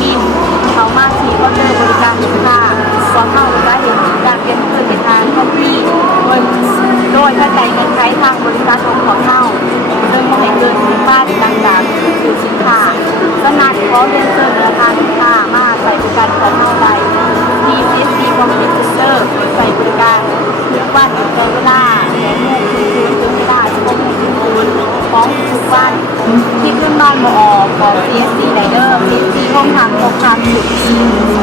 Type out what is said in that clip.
บินเขามาที่เคาน์เตอร์บริการลูกค้าพวกเขาจะเห็นการเปลี่ยนแปลงในทางทันทีโดยเข้าใจเงื่อนไขทางบริการของเขาซึ่งไม่ให้เกิดผิดพลาดต่างๆคือสินค้าขนาดขอเรียนเชิญราคาลูกค้ามาใส่บริการของเขาไปที่ CSC Community Center ใส่บริการทุกวันในเวลา8 โมงถึงเวลา16 โมงถึงของทุกวันที่ขึ้นบ้านหมอของ CSC Rider CSC ห้องทำสุด